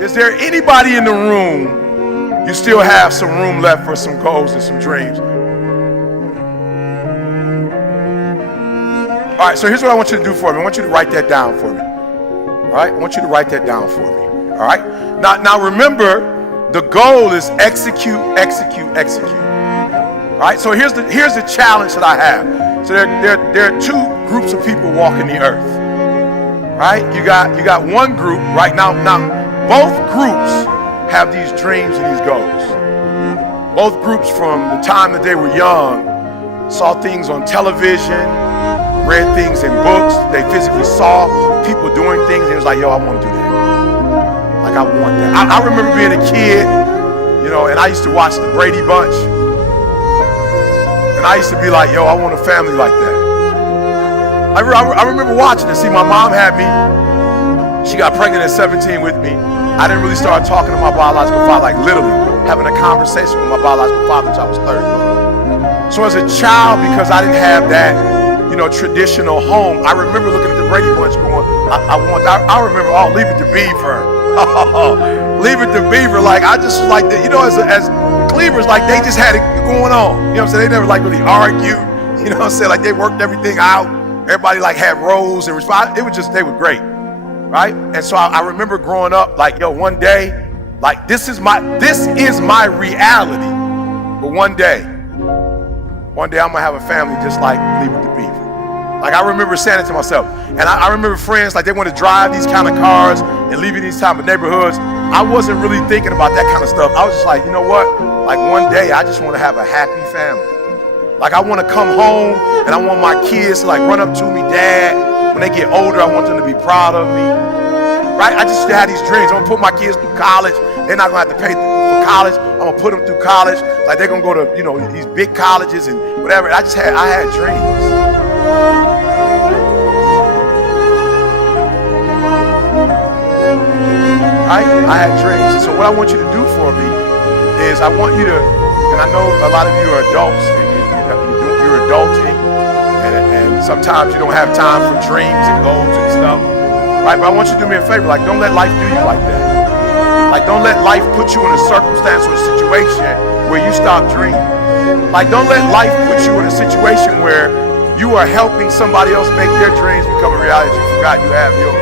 Is there anybody in the room, you still have some room left for some goals and some dreams? All right, so here's what I want you to do for me. I want you to write that down for me. All right, I want you to write that down for me. All right, now remember, the goal is execute, execute, execute. All right, so here's the challenge that I have. So there are two groups of people walking the earth. Right? You got one group right now. Now both groups have these dreams and these goals. Both groups, from the time that they were young, saw things on television, read things in books. They physically saw people doing things, and it was like, yo, I want to do that. Like, I want that. I remember being a kid, and I used to watch the Brady Bunch. And I used to be like, yo, I want a family like that. I remember watching it. See, my mom had me. She got pregnant at 17 with me. I didn't really start talking to my biological father, like literally having a conversation with my biological father until I was 30. So as a child, because I didn't have that, traditional home, I remember looking at the Brady Bunch going, I remember, Leave It to Beaver. Leave It to Beaver. Like, I just was like, as Cleavers, like, they just had it going on. You know what I'm saying? They never like really argued. You know what I'm saying? Like, they worked everything out. Everybody like had roles and response. It was just, they were great, right? And so I remember growing up, like, yo, one day, like, this is my reality. But one day I'm gonna have a family just like Leave It to Beaver. Like, I remember saying it to myself. And I remember friends, like, they want to drive these kind of cars and live in these type of neighborhoods. I wasn't really thinking about that kind of stuff. I was just like, you know what? Like, one day I just want to have a happy family. Like, I want to come home and I want my kids to like run up to me, Dad. When they get older, I want them to be proud of me. Right? I just had these dreams. I'm gonna put my kids through college. They're not gonna have to pay for college. I'm gonna put them through college. Like, they're gonna go to, these big colleges and whatever. I had dreams. Right? I had dreams. So what I want you to do for me is I want you to, and I know a lot of you are adults and you're adulting, and sometimes you don't have time for dreams and goals and stuff, right? But I want you to do me a favor. Like, don't let life do you like that. Like, don't let life put you in a circumstance or a situation where you stop dreaming. Like, don't let life put you in a situation where you are helping somebody else make their dreams become a reality. You forgot you have your own.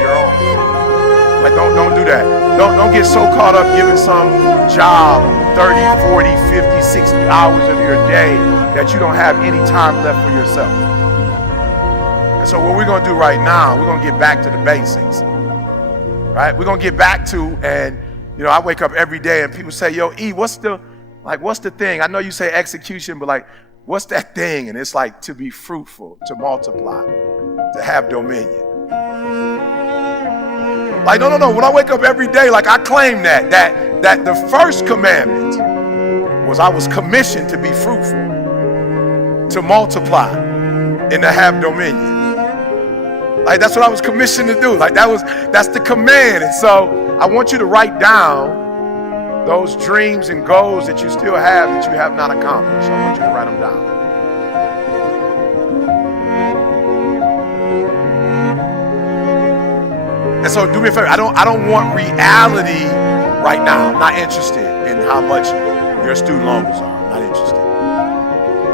Like, don't do that. Don't get so caught up giving some job 30, 40, 50, 60 hours of your day that you don't have any time left for yourself. And so what we're going to do right now, we're going to get back to the basics. Right? We're going to get back to, and I wake up every day and people say, yo, E, what's the thing? I know you say execution, but like, what's that thing? And it's like, to be fruitful, to multiply, to have dominion. Like, no. When I wake up every day, like, I claim that the first commandment was I was commissioned to be fruitful, to multiply, and to have dominion. Like, that's what I was commissioned to do. Like, that's the command. And so I want you to write down those dreams and goals that you still have that you have not accomplished. I want you to write them down. And so do me a favor, I don't want reality right now. I'm not interested in how much your student loans are. I'm not interested.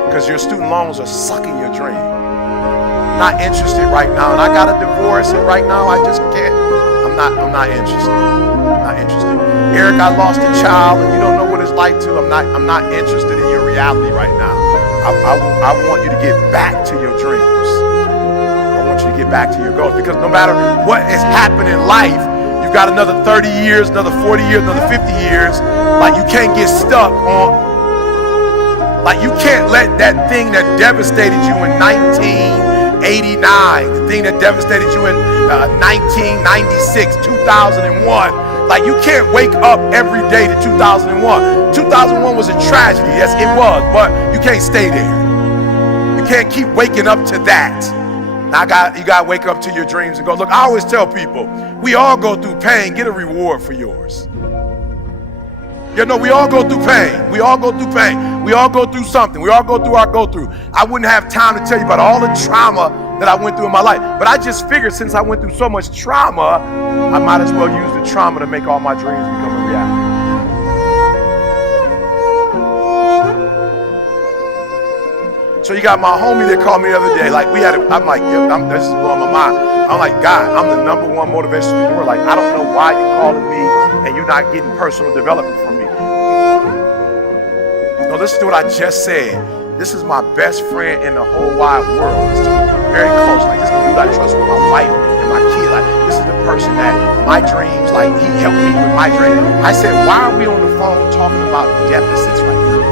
Because your student loans are sucking your dream. I'm not interested right now. And I got a divorce, and right now I just can't. I'm not interested. I'm not interested. Eric, I lost a child and you don't know what it's like to. I'm not interested in your reality right now. I want you to get back to your dreams. I want you to get back to your goals, because no matter what has happened in life, you've got another 30 years, another 40 years, another 50 years. Like, you can't get stuck on, like, you can't let that thing that devastated you in 1989, the thing that devastated you in 1996, 2001, like, you can't wake up every day to 2001. 2001 was a tragedy, yes it was, but you can't stay there. You can't keep waking up to that. You got to wake up to your dreams and go. Look, I always tell people, we all go through pain. Get a reward for yours. We all go through pain. We all go through pain. We all go through something. We all go through our go-through. I wouldn't have time to tell you about all the trauma that I went through in my life. But I just figured since I went through so much trauma, I might as well use the trauma to make all my dreams become a reality. So you got my homie that called me the other day. Like I'm like, this is blowing my mind. I'm like, God, I'm the #1 motivational speaker in the world. Like, I don't know why you're calling me and you're not getting personal development from me. No, listen to what I just said. This is my best friend in the whole wide world. This is very close. Like, this is the dude I trust with my wife and my kid. Like, this is the person that my dreams, like, he helped me with my dreams. I said, why are we on the phone talking about deficits right now?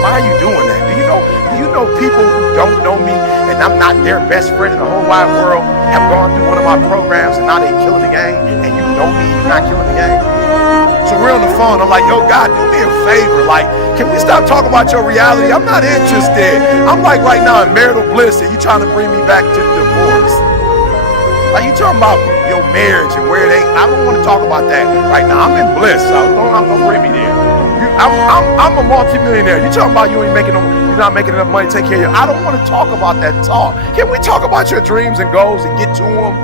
Why are you doing that? Do you know people who don't know me and I'm not their best friend in the whole wide world have gone through one of my programs and now they killing the game, and you know me, you're not killing the game? So we're on the phone. I'm like, yo, God, do me a favor. Like, can we stop talking about your reality? I'm not interested. I'm like right now in marital bliss and you trying to bring me back to divorce. Like, you talking about your marriage and where it ain't. I don't want to talk about that right now. I'm in bliss, so don't bring me there. I'm a multimillionaire. You talking about you're not making enough money to take care of you. I don't want to talk about that talk. Can we talk about your dreams and goals and get to them?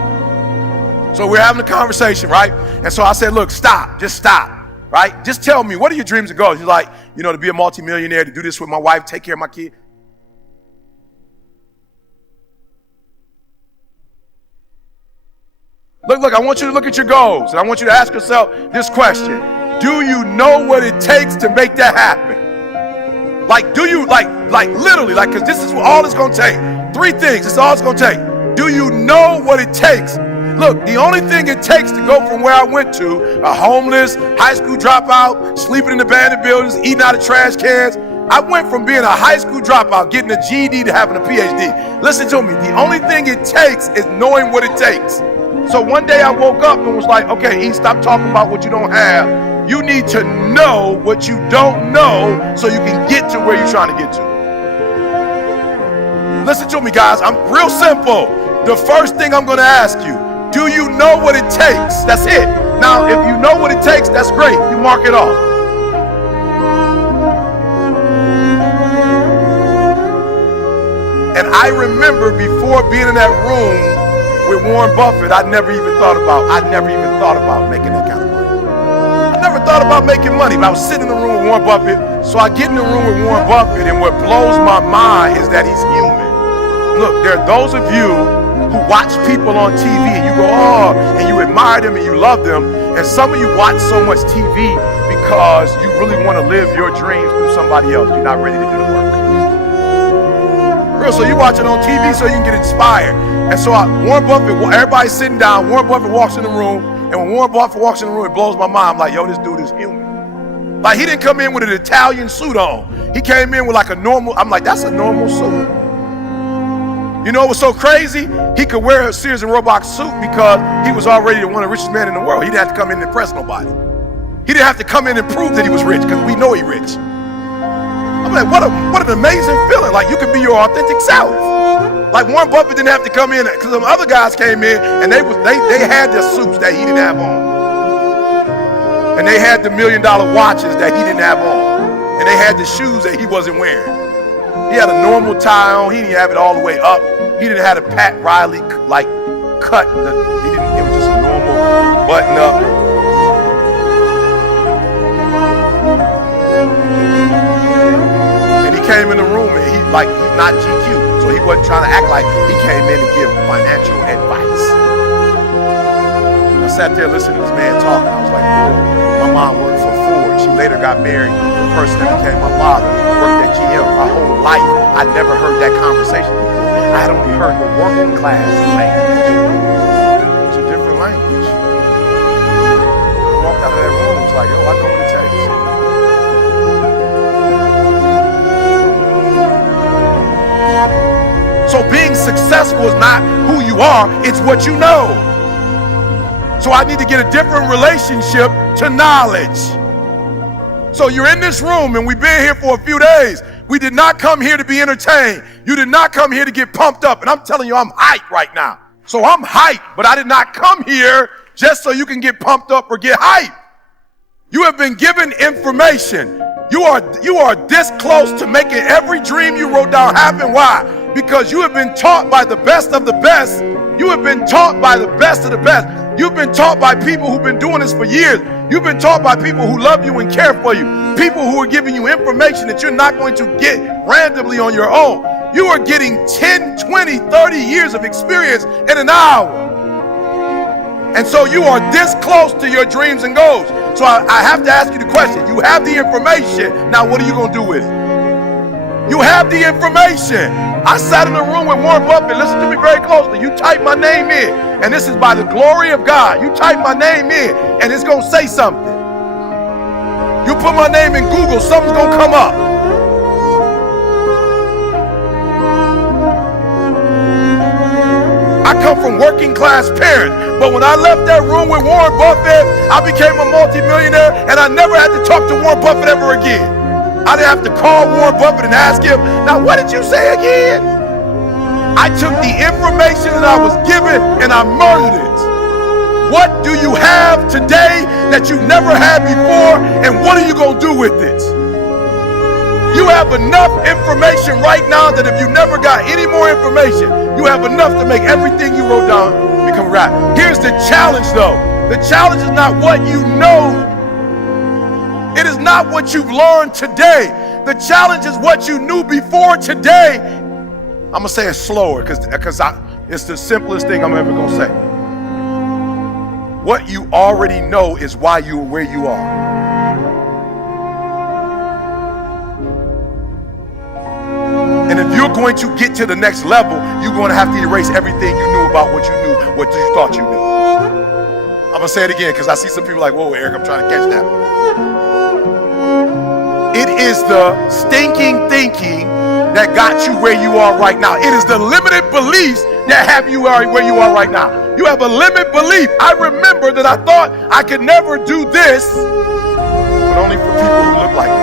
So we're having a conversation, right? And so I said, look, just stop, right? Just tell me, what are your dreams and goals? He's like, to be a multimillionaire, to do this with my wife, take care of my kid. Look, I want you to look at your goals, and I want you to ask yourself this question. Do you know what it takes to make that happen? Like, do you, like literally, like, because this is all it's going to take. 3 things, it's all it's going to take. Do you know what it takes? Look, the only thing it takes to go from where I went to, a homeless, high school dropout, sleeping in abandoned buildings, eating out of trash cans, I went from being a high school dropout, getting a GED, to having a PhD. Listen to me, the only thing it takes is knowing what it takes. So one day I woke up and was like, okay, E, stop talking about what you don't have. You need to know what you don't know so you can get to where you're trying to get to. Listen to me, guys. I'm real simple. The first thing I'm going to ask you, do you know what it takes? That's it. Now, if you know what it takes, that's great. You mark it off. And I remember before being in that room with Warren Buffett, I never even thought about making that kind of money. I never thought about making money, but I was sitting in the room with Warren Buffett. So I get in the room with Warren Buffett, and what blows my mind is that he's human. Look, there are those of you who watch people on TV and you go, oh, and you admire them and you love them. And some of you watch so much TV because you really want to live your dreams through somebody else. You're not ready to do the work. Real, so you watch it on TV so you can get inspired. And so Warren Buffett, everybody's sitting down, Warren Buffett walks in the room, and when Warren Buffett walks in the room, it blows my mind. I'm like, yo, this dude is human. Like, he didn't come in with an Italian suit on. He came in with like a normal, I'm like, that's a normal suit. You know what's so crazy? He could wear a Sears and Roebuck suit because he was already one of the richest men in the world. He didn't have to come in and impress nobody. He didn't have to come in and prove that he was rich, because we know he's rich. I'm like, what an amazing feeling. Like, you can be your authentic self. Like, Warren Buffett didn't have to come in, because some other guys came in and they had the suits that he didn't have on. And they had the $1 million watches that he didn't have on. And they had the shoes that he wasn't wearing. He had a normal tie on. He didn't have it all the way up. He didn't have a Pat Riley like cut. It was just a normal button up. And he came in the room and he's not GQ. So he wasn't trying to act like he came in to give financial advice. I sat there listening to this man talking. I was like, whoa, my mom worked for Ford. She later got married to the person that became my father, worked at GM. My whole life, I never heard that conversation before. I had only heard the working class language. It's a different language. I walked out of that room and was like, yo, I know what it takes. So being successful is not who you are, it's what you know. So I need to get a different relationship to knowledge. So you're in this room and we've been here for a few days. We did not come here to be entertained. You did not come here to get pumped up. And I'm telling you, I'm hyped right now. So I'm hyped, but I did not come here just so you can get pumped up or get hyped. You have been given information. You are this close to making every dream you wrote down happen. Why? because you have been taught by the best of the best. You have been taught by the best of the best. You've been taught by people who've been doing this for years. You've been taught by people who love you and care for you. People who are giving you information that you're not going to get randomly on your own. You are getting 10, 20, 30 years of experience in an hour. And so you are this close to your dreams and goals. So I have to ask you the question. You have the information. Now what are you going to do with it? You have the information. I sat in a room with Warren Buffett. Listen to me very closely. You type my name in, and this is by the glory of God. You type my name in, and it's going to say something. You put my name in Google, something's going to come up. I come from working class parents, but when I left that room with Warren Buffett, I became a multimillionaire, and I never had to talk to Warren Buffett ever again. I didn't have to call Warren Buffett and ask him, now what did you say again? I took the information that I was given and I murdered it. What do you have today that you never had before, and what are you going to do with it? You have enough information right now that if you never got any more information, you have enough to make everything you wrote down become right. Here's the challenge though. The challenge is not what you know. It is not what you've learned today. The challenge is what you knew before today. I'm going to say it slower because it's the simplest thing I'm ever going to say. What you already know is why you are where you are. And if you're going to get to the next level, you're going to have to erase everything you knew about what you knew, what you thought you knew. I'm going to say it again because I see some people like, whoa, Eric, I'm trying to catch that. It is the stinking thinking that got you where you are right now. It is the limited beliefs that have you where you are right now. You have a limited belief. I remember that I thought I could never do this, but only for people who look like me.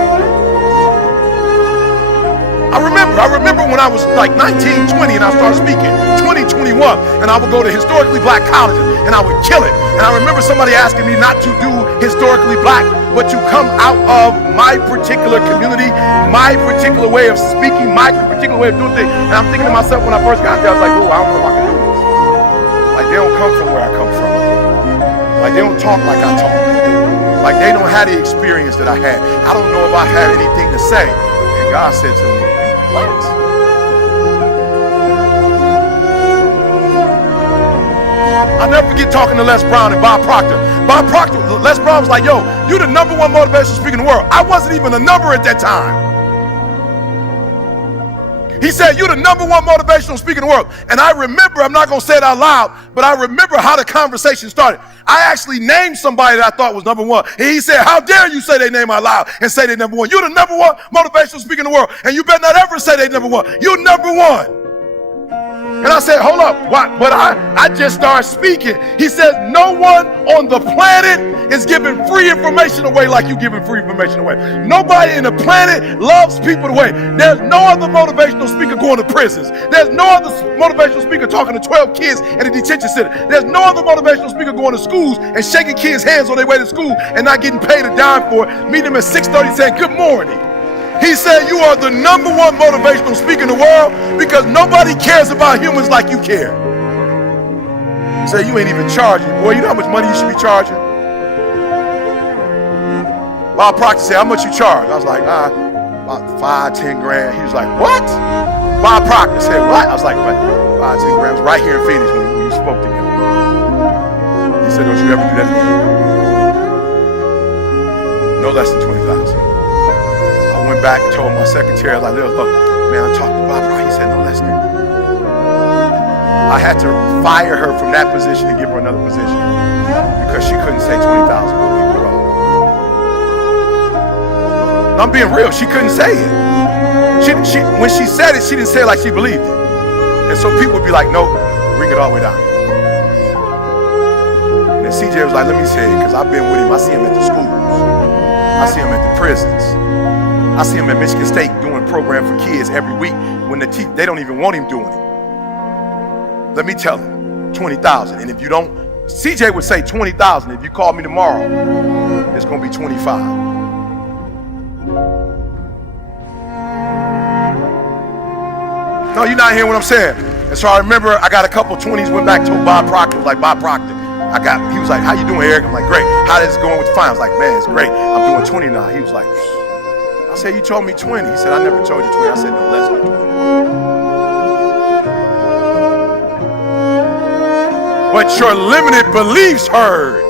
I remember when I was like 19, 20 and I started speaking, 20, 21, and I would go to historically black colleges and I would kill it. And I remember somebody asking me not to do historically black, but to come out of my particular community, my particular way of speaking, my particular way of doing things. And I'm thinking to myself when I first got there, I was like, oh, I don't know if I can do this. Like they don't come from where I come from. Like they don't talk like I talk. Like they don't have the experience that I had. I don't know if I had anything to say. And God said to me, what? I'll never forget talking to Les Brown and Bob Proctor. Les Brown was like, yo, you the #1 motivational speaker in the world. I wasn't even a number at that time. He said, you the #1 motivational speaker in the world. And I remember, I'm not going to say it out loud, but I remember how the conversation started. I actually named somebody that I thought was #1. And he said, how dare you say their name out loud and say they're #1. You're the #1 motivational speaker in the world. And you better not ever say they're #1. You're #1. And I said, hold up, what? But I just started speaking. He says, no one on the planet is giving free information away like you giving free information away. Nobody in the planet loves people the way. There's no other motivational speaker going to prisons. There's no other motivational speaker talking to 12 kids in a detention center. There's no other motivational speaker going to schools and shaking kids' hands on their way to school and not getting paid a dime for it. Meeting them at 6:30 saying, good morning. He said, you are the #1 motivational speaker in the world because nobody cares about humans like you care. He said, you ain't even charging. Boy, you know how much money you should be charging? Bob Proctor said, how much you charge? I was like, about 5, 10 grand. He was like, what? Bob Proctor said, what? I was like, what? 5, 10 grand. It was right here in Phoenix when you spoke to him. He said, don't you ever do that again. No less than 20,000. I went back and told my secretary, I was like, look, man, I talked to Bob. He said, no less than. I had to fire her from that position and give her another position because she couldn't say 20,000 when people called. I'm being real. She couldn't say it. When she said it, she didn't say it like she believed it. And so people would be like, nope, bring it all the way down. And then CJ was like, let me say it because I've been with him. I see him at the schools. I see him at the prisons. I see him at Michigan State doing a program for kids every week when they don't even want him doing it. Let me tell him, 20,000. And if you don't, CJ would say 20,000. If you call me tomorrow, it's going to be 25. No, you're not hearing what I'm saying. And so I remember I got a couple 20s, went back to Bob Proctor, like Bob Proctor. He was like, how you doing, Eric? I'm like, great. How is it going with the fine? I was like, man, it's great. I'm doing 20 now. He was like, I said, you told me 20. He said, I never told you 20. I said, no, less than 20. But your limited beliefs heard.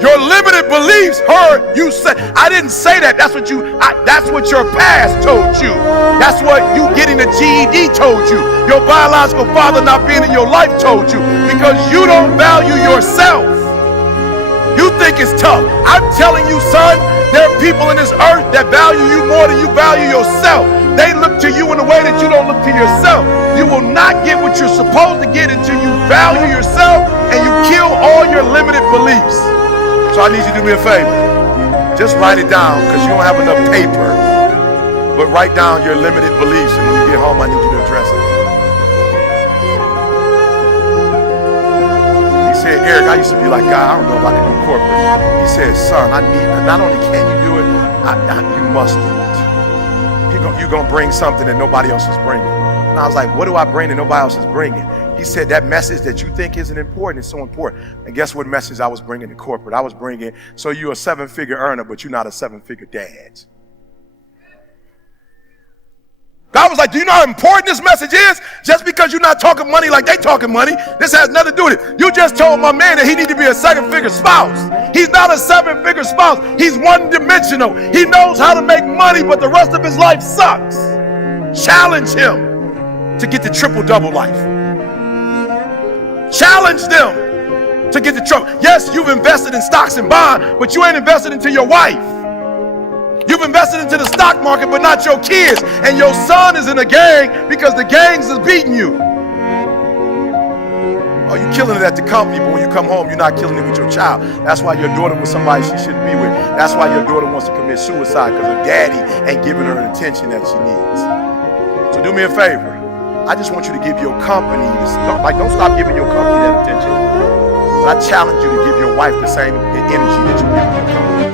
Your limited beliefs heard you say. I didn't say that. That's what your past told you. That's what you getting a GED told you. Your biological father not being in your life told you, because you don't value yourself. You think it's tough. I'm telling you, son, there are people in this earth that value you more than you value yourself. They look to you in a way that you don't look to yourself. You will not get what you're supposed to get until you value yourself and you kill all your limited beliefs. So I need you to do me a favor. Just write it down, because you don't have enough paper. But write down your limited beliefs, and when you get home, I need you to address it. He said, Eric, I used to be like, God, I don't know if I can do corporate. He said, son, not only can you do it, you must do it. You're going to bring something that nobody else is bringing. And I was like, what do I bring that nobody else is bringing? He said, that message that you think isn't important is so important. And guess what message I was bringing to corporate? I was bringing, so you're a 7-figure earner, but you're not a 7-figure dad. God was like, do you know how important this message is? Just because you're not talking money like they talking money, this has nothing to do with it. You just told my man that he need to be a 7-figure spouse. He's not a 7-figure spouse. He's one-dimensional. He knows how to make money, but the rest of his life sucks. Challenge him to get the triple-double life. Challenge them to get the trouble. Yes, you've invested in stocks and bonds, but you ain't invested into your wife. You've invested into the stock market, but not your kids. And your son is in a gang because the gangs is beating you. Oh, you're killing it at the company, but when you come home, you're not killing it with your child. That's why your daughter with somebody she shouldn't be with. That's why your daughter wants to commit suicide, because her daddy ain't giving her the attention that she needs. So do me a favor. I just want you to give your company, don't stop giving your company that attention. But I challenge you to give your wife the same energy that you give your company.